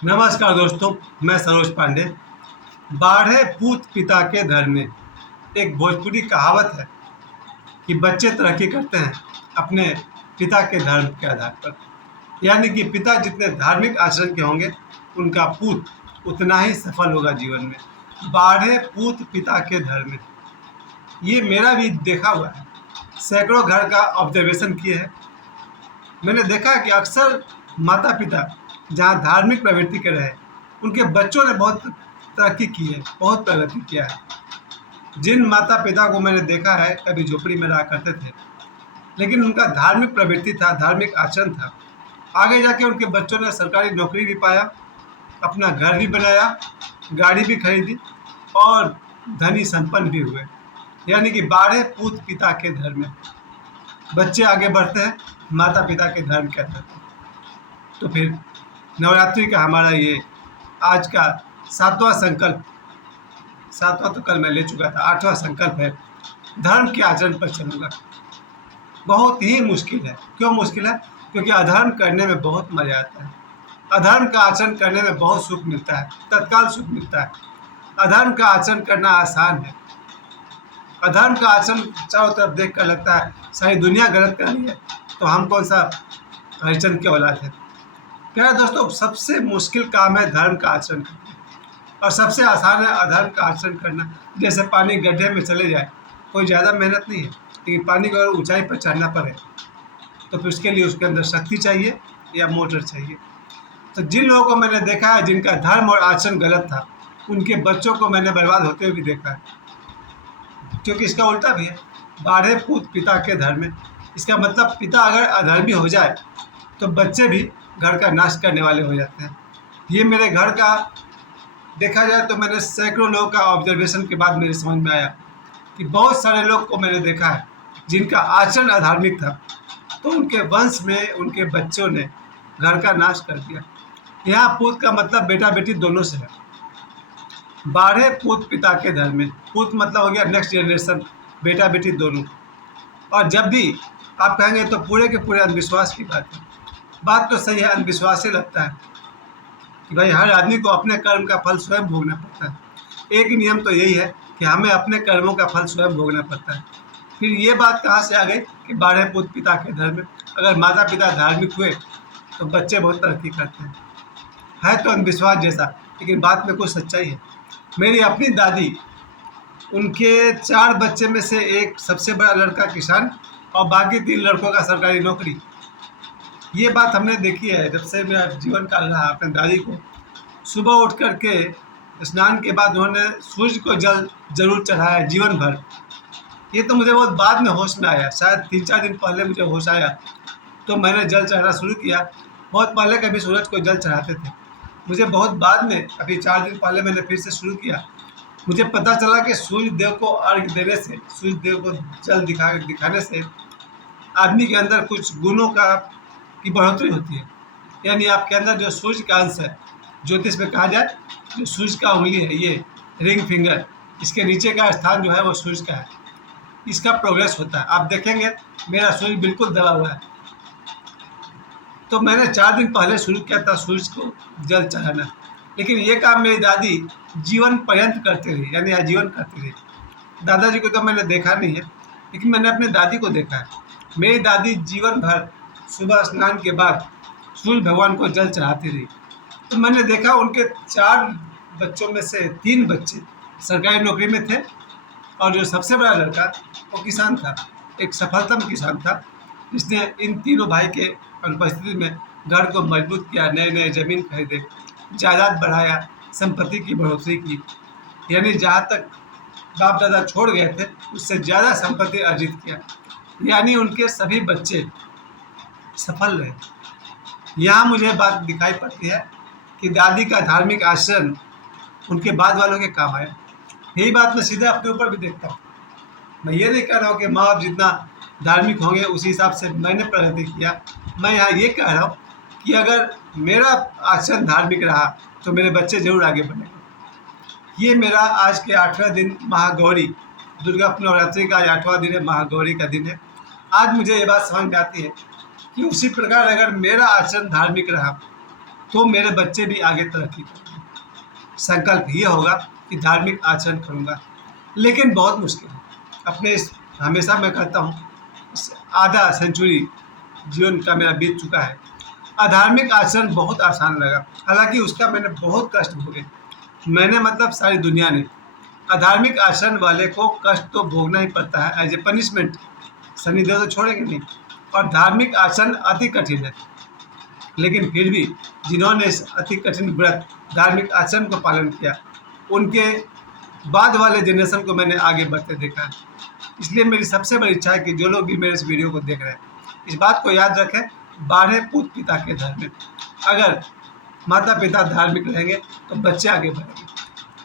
नमस्कार दोस्तों, मैं सरोज पांडे। बाढ़े पूत पिता के धर में एक भोजपुरी कहावत है कि बच्चे तरक्की करते हैं अपने पिता के धर्म के आधार पर। यानी कि पिता जितने धार्मिक आचरण के होंगे उनका पूत उतना ही सफल होगा जीवन में। बाढ़े पूत पिता के धर में, ये मेरा भी देखा हुआ है। सैकड़ों घर का ऑब्जर्वेशन किए हैं। मैंने देखा कि अक्सर माता पिता जहाँ धार्मिक प्रवृत्ति के रहे, उनके बच्चों ने बहुत तरक्की की है, बहुत प्रगति किया है। जिन माता पिता को मैंने देखा है कभी झोपड़ी में रहा करते थे, लेकिन उनका धार्मिक प्रवृत्ति था, धार्मिक आचरण था, आगे जाके उनके बच्चों ने सरकारी नौकरी भी पाया, अपना घर भी बनाया, गाड़ी भी खरीदी और धनी संपन्न भी हुए। यानी कि बाढ़े पूत पिता के धर्म में बच्चे आगे बढ़ते हैं माता पिता के धर्म के अंदर। तो फिर नवरात्रि का हमारा ये आज का 7वां संकल्प, 7वां तो कल मैं ले चुका था, 8वां संकल्प है धर्म के आचरण पर चलूँगा। बहुत ही मुश्किल है। क्यों मुश्किल है? क्योंकि अधर्म करने में बहुत मजा आता है। अधर्म का आचरण करने में बहुत सुख मिलता है, तत्काल सुख मिलता है। अधर्म का आचरण करना आसान है। अधर्म का आचरण चारों तरफ देख कर लगता है सारी दुनिया गलत कर रही है, तो हम कौन सा हरिश्चंद्र के औलाद है। प्यारे दोस्तों, सबसे मुश्किल काम है धर्म का आचरण करना और सबसे आसान है अधर्म का आचरण करना। जैसे पानी गड्ढे में चले जाए, कोई ज़्यादा मेहनत नहीं है, लेकिन पानी को अगर ऊंचाई पर चढ़ना पड़े तो फिर उसके लिए उसके अंदर शक्ति चाहिए या मोटर चाहिए। तो जिन लोगों को मैंने देखा है जिनका धर्म और आचरण गलत था, उनके बच्चों को मैंने बर्बाद होते हुए भी देखा है। क्योंकि इसका उल्टा भी है, बाढ़े पूत पिता के धर्म में। इसका मतलब पिता अगर अधर्मी हो जाए तो बच्चे भी घर का नाश करने वाले हो जाते हैं। ये मेरे घर का देखा जाए तो मैंने सैकड़ों लोगों का ऑब्जर्वेशन के बाद मेरे समझ में आया कि बहुत सारे लोग को मैंने देखा है जिनका आचरण अधार्मिक था, तो उनके वंश में उनके बच्चों ने घर का नाश कर दिया। यहाँ पूत का मतलब बेटा बेटी दोनों से है। बाढ़े पूत पिता के धर्म में, पूत मतलब हो गया नेक्स्ट जनरेशन, बेटा बेटी दोनों। और जब भी आप कहेंगे तो पूरे के पूरे अंधविश्वास की बात है। बात तो सही है, अंधविश्वास से लगता है कि भाई हर आदमी को अपने कर्म का फल स्वयं भोगना पड़ता है। एक नियम तो यही है कि हमें अपने कर्मों का फल स्वयं भोगना पड़ता है। फिर ये बात कहाँ से आ गई कि बाढ़े पूत पिता के धर्म में? अगर माता पिता धार्मिक हुए तो बच्चे बहुत तरक्की करते हैं। है तो अंधविश्वास जैसा, लेकिन बात में कुछ सच्चाई है। मेरी अपनी दादी, उनके 4 बच्चे में से एक सबसे बड़ा लड़का किसान और बाकी 3 लड़कों का सरकारी नौकरी। ये बात हमने देखी है जब से मेरा जीवन काल रहा। अपने दादी को सुबह उठ कर के स्नान के बाद उन्होंने सूर्य को जल जरूर चढ़ाया जीवन भर। ये तो मुझे बहुत बाद में होश में आया, शायद 3-4 दिन पहले मुझे होश आया तो मैंने जल चढ़ाना शुरू किया। बहुत पहले कभी सूरज को जल चढ़ाते थे, मुझे बहुत बाद में, अभी 4 दिन पहले मैंने फिर से शुरू किया। मुझे पता चला कि सूर्य देव को अर्घ देने से, सूर्य देव को जल दिखाने से आदमी के अंदर कुछ गुणों की बढ़ोतरी होती है। यानी आपके अंदर जो सूर्य का अंश है, ज्योतिष में कहा जाए जो सूर्य का उंगली है, ये रिंग फिंगर, इसके नीचे का स्थान जो है वो सूर्य का है, इसका प्रोग्रेस होता है। आप देखेंगे मेरा सूर्य बिल्कुल दबा हुआ है। तो मैंने 4 दिन पहले शुरू किया था सूर्य को जल चढ़ाना, लेकिन ये काम मेरी दादी जीवन पर्यंत करते रही, यानी आजीवन करती रही। दादाजी को तो मैंने देखा नहीं है, लेकिन मैंने अपने दादी को देखा है। मेरी दादी जीवन भर सुबह स्नान के बाद सूर्य भगवान को जल चढ़ाती रही। तो मैंने देखा उनके 4 बच्चों में से 3 बच्चे सरकारी नौकरी में थे और जो सबसे बड़ा लड़का वो किसान था, एक सफलतम किसान था, जिसने इन तीनों भाई के अनुपस्थिति में घर को मजबूत किया, नए नए ज़मीन खरीदे, जायदाद बढ़ाया, संपत्ति की बढ़ोतरी की। यानी जहाँ तक बाप दादा छोड़ गए थे उससे ज़्यादा संपत्ति अर्जित किया। यानी उनके सभी बच्चे सफल रहे। यहाँ मुझे बात दिखाई पड़ती है कि दादी का धार्मिक आचरण उनके बाद वालों के काम आया। यही बात मैं सीधे अपने ऊपर भी देखता हूँ। मैं ये नहीं कह रहा हूँ कि माँ बाप जितना धार्मिक होंगे उसी हिसाब से मैंने प्रगति किया। मैं यहाँ ये कह रहा हूँ कि अगर मेरा आचरण धार्मिक रहा तो मेरे बच्चे जरूर आगे बढ़ेंगे। ये मेरा आज के 8वां दिन महागौरी, दुर्गा नवरात्रि का आज 8वां दिन है, महागौरी का दिन है। आज मुझे ये बात समझ में आती है कि उसी प्रकार अगर मेरा आचरण धार्मिक रहा तो मेरे बच्चे भी आगे तरक्की करेंगे। संकल्प ये होगा कि धार्मिक आचरण करूँगा, लेकिन बहुत मुश्किल है। अपने इस हमेशा मैं कहता हूँ, इस आधा सेंचुरी जीवन का मेरा बीत चुका है। अधार्मिक आचरण बहुत आसान लगा, हालांकि उसका मैंने बहुत कष्ट भोगे। मैंने मतलब सारी दुनिया ने। अधार्मिक आचरण वाले को कष्ट तो भोगना ही पड़ता है एज ए पनिशमेंट। शनिदेव तो छोड़ेंगे नहीं। और धार्मिक आचरण अति कठिन है, लेकिन फिर भी जिन्होंने इस अति कठिन व्रत धार्मिक आचरण को पालन किया, उनके बाद वाले जनरेशन को मैंने आगे बढ़ते देखा है। इसलिए मेरी सबसे बड़ी इच्छा है कि जो लोग भी मेरे इस वीडियो को देख रहे हैं, इस बात को याद रखें, बाढ़े पूत पिता के धर्म में। अगर माता पिता धार्मिक रहेंगे तो बच्चे आगे बढ़ेंगे।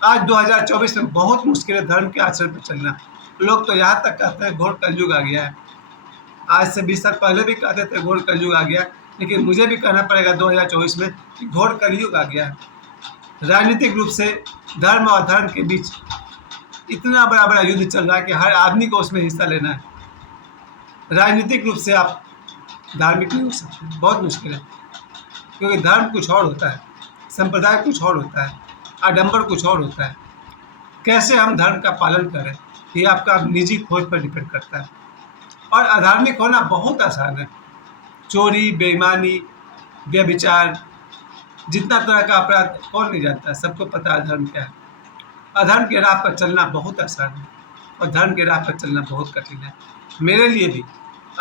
आज 2024 में बहुत मुश्किल है धर्म के आचरण पर चलना। लोग तो यहाँ तक कहते हैं घोर कलयुग आ गया है। आज से 20 साल पहले भी कहते थे घोर कलयुग आ गया, लेकिन मुझे भी कहना पड़ेगा 2024 में कि घोर कलयुग आ गया है। राजनीतिक रूप से धर्म और धर्म के बीच इतना बड़ा बड़ा युद्ध चल रहा है कि हर आदमी को उसमें हिस्सा लेना है। राजनीतिक रूप से आप धार्मिक नहीं हो सकते, बहुत मुश्किल है, क्योंकि धर्म कुछ और होता है, संप्रदाय कुछ और होता है, आडंबर कुछ और होता है। कैसे हम धर्म का पालन करें, ये आपका निजी खोज पर डिपेंड करता है। और अधार्मिक होना बहुत आसान है। चोरी, बेईमानी, व्यभिचार, जितना तरह का अपराध कौन नहीं जानता है, सबको पता है अधर्म क्या है। अधर्म के राह पर चलना बहुत आसान है और धर्म के राह पर चलना बहुत कठिन है। मेरे लिए भी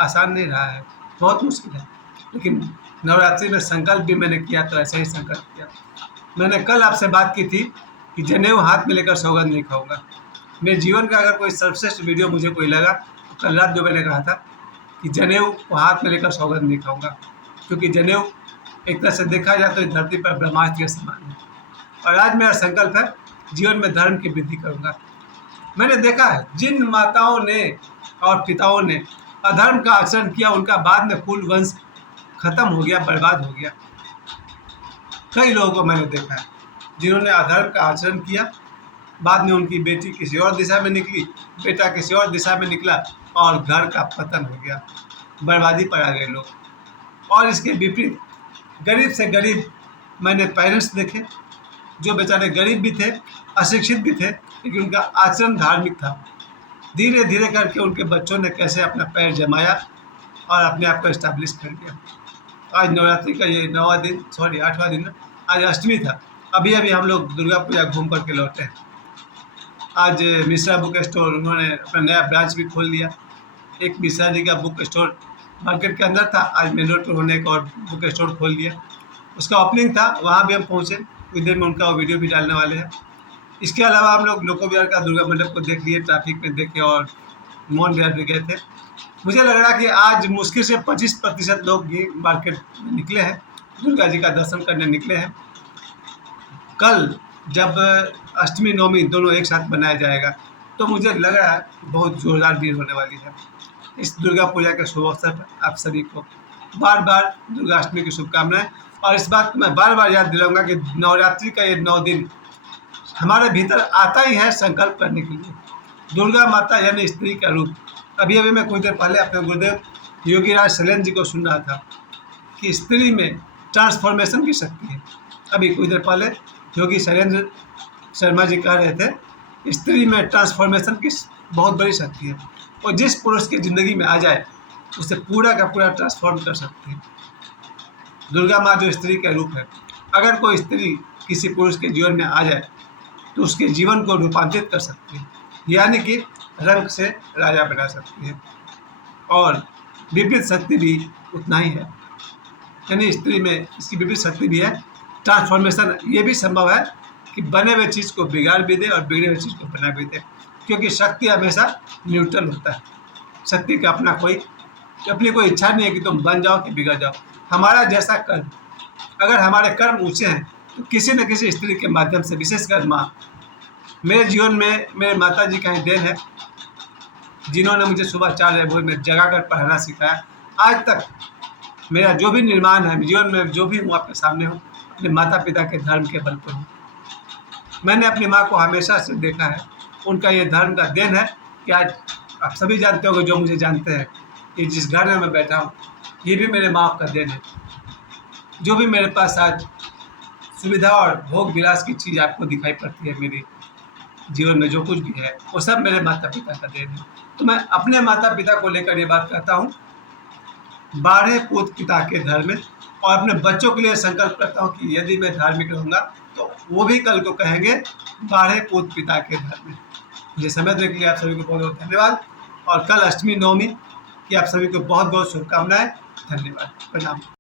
आसान नहीं रहा है, बहुत मुश्किल है। लेकिन नवरात्रि में संकल्प भी मैंने किया तो ऐसा ही संकल्प किया। मैंने कल आपसे बात की थी कि जनेऊ हाथ में लेकर सौगंध नहीं खाऊंगा। मेरे जीवन का अगर कोई सर्वश्रेष्ठ वीडियो मुझे कोई लगा तो कल रात जो मैंने कहा था कि जनेऊ को हाथ में लेकर सौगंध नहीं खाऊंगा, क्योंकि जनेऊ एक तरह से देखा जाए तो इस धरती पर ब्रह्मास्त्र के समान है। और आज मेरा संकल्प है जीवन में धर्म की वृद्धि करूंगा। मैंने देखा है जिन माताओं ने और पिताओं ने अधर्म का आचरण किया, उनका बाद में कुल वंश खत्म हो गया, बर्बाद हो गया। कई लोगों को मैंने देखा है जिन्होंने अधर्म का आचरण किया, बाद में उनकी बेटी किसी और दिशा में निकली, बेटा किसी और दिशा में निकला और घर का पतन हो गया, बर्बादी पर आ गए लोग। और इसके विपरीत गरीब से गरीब मैंने पेरेंट्स देखे जो बेचारे गरीब भी थे, अशिक्षित भी थे, लेकिन उनका आचरण धार्मिक था। धीरे धीरे करके उनके बच्चों ने कैसे अपना पैर जमाया और अपने आप को इस्टेब्लिश कर दिया। आज नवरात्रि का ये 8वां दिन, आज अष्टमी था। अभी अभी हम लोग दुर्गा पूजा घूम करके लौटे हैं। आज मिश्रा बुक स्टोर उन्होंने अपना नया ब्रांच भी खोल लिया। एक मिश्रा जी का बुक स्टोर मार्केट के अंदर था, आज मेन रोड पर उन्होंने एक और बुक स्टोर खोल लिया। उसका ओपनिंग था, वहाँ भी हम पहुँचे, कुछ देर में उनका वो वीडियो भी डालने वाले हैं। इसके अलावा हम लोग लोको बिहार का दुर्गा मंडप को देख लिए, ट्रैफिक में देखे, और मोहन बिहार भी गए थे। मुझे लग रहा है कि आज मुश्किल से 25% लोग ये मार्केट में निकले हैं, दुर्गा जी का दर्शन करने निकले हैं। कल जब अष्टमी नवमी दोनों एक साथ बनाया जाएगा तो मुझे लग रहा है बहुत जोरदार भीड़ होने वाली है। इस दुर्गा पूजा के शुभ अवसर पर आप सभी को बार बार दुर्गाष्टमी की शुभकामनाएं। और इस बात को मैं बार बार याद दिलाऊंगा कि नवरात्रि का ये 9 दिन हमारे भीतर आता ही है संकल्प करने के लिए। दुर्गा माता यानी स्त्री का रूप। अभी अभी मैं कुछ देर पहले अपने गुरुदेव योगीराज शैलेंद्र जी को सुन रहा था कि स्त्री में ट्रांसफॉर्मेशन की शक्ति है। अभी कुछ देर पहले योगी शैलेंद्र शर्मा जी कह रहे थे स्त्री में ट्रांसफॉर्मेशन की बहुत बड़ी शक्ति है, और जिस पुरुष की ज़िंदगी में आ जाए उसे पूरा का पूरा ट्रांसफॉर्म कर सकती है। दुर्गा माँ जो स्त्री का रूप है, अगर कोई स्त्री किसी पुरुष के जीवन में आ जाए तो उसके जीवन को रूपांतरित कर सकती है, यानी कि रंग से राजा बना सकती है। और विपरीत शक्ति भी उतना ही है, यानी स्त्री में इसकी विपरीत शक्ति भी है। ट्रांसफॉर्मेशन ये भी संभव है कि बने हुए चीज़ को बिगाड़ भी दे और बिगड़े हुए चीज़ को बना भी दे, क्योंकि शक्ति हमेशा न्यूट्रल होता है। शक्ति का अपनी कोई इच्छा नहीं है कि तुम बन जाओ कि बिगड़ जाओ। हमारा जैसा कर्म, अगर हमारे कर्म ऊँचे हैं तो किसी न किसी स्त्री के माध्यम से, विशेषकर माँ, मेरे जीवन में मेरे माता जी का ही देन है, जिन्होंने मुझे सुबह 4 बजे में जगा कर पढ़ाना सिखाया। आज तक मेरा जो भी निर्माण है जीवन में, जो भी हूँ आपके सामने हूँ, अपने माता पिता के धर्म के बल पर हूँ। मैंने अपनी माँ को हमेशा से देखा है, उनका ये धर्म का देन है कि आज आप सभी जानते होंगे, जो मुझे जानते हैं, कि जिस घर में मैं बैठा हूँ ये भी मेरे माँ बाप का देन है। जो भी मेरे पास आज सुविधा और भोग विलास की चीज़ आपको दिखाई पड़ती है मेरे जीवन में, जो कुछ भी है वो सब मेरे माता पिता का देन है। तो मैं अपने माता पिता को लेकर ये बात कहता हूँ, बाढ़े पूत पिता के घर में, और अपने बच्चों के लिए संकल्प करता हूँ कि यदि मैं धार्मिक रहूँगा तो वो भी कल को कहेंगे बाढ़े पूत पिता के घर में। मुझे समय देने के लिए आप सभी को बहुत बहुत धन्यवाद, और कल अष्टमी नवमी की आप सभी को बहुत बहुत शुभकामनाएं। धन्यवाद, प्रणाम।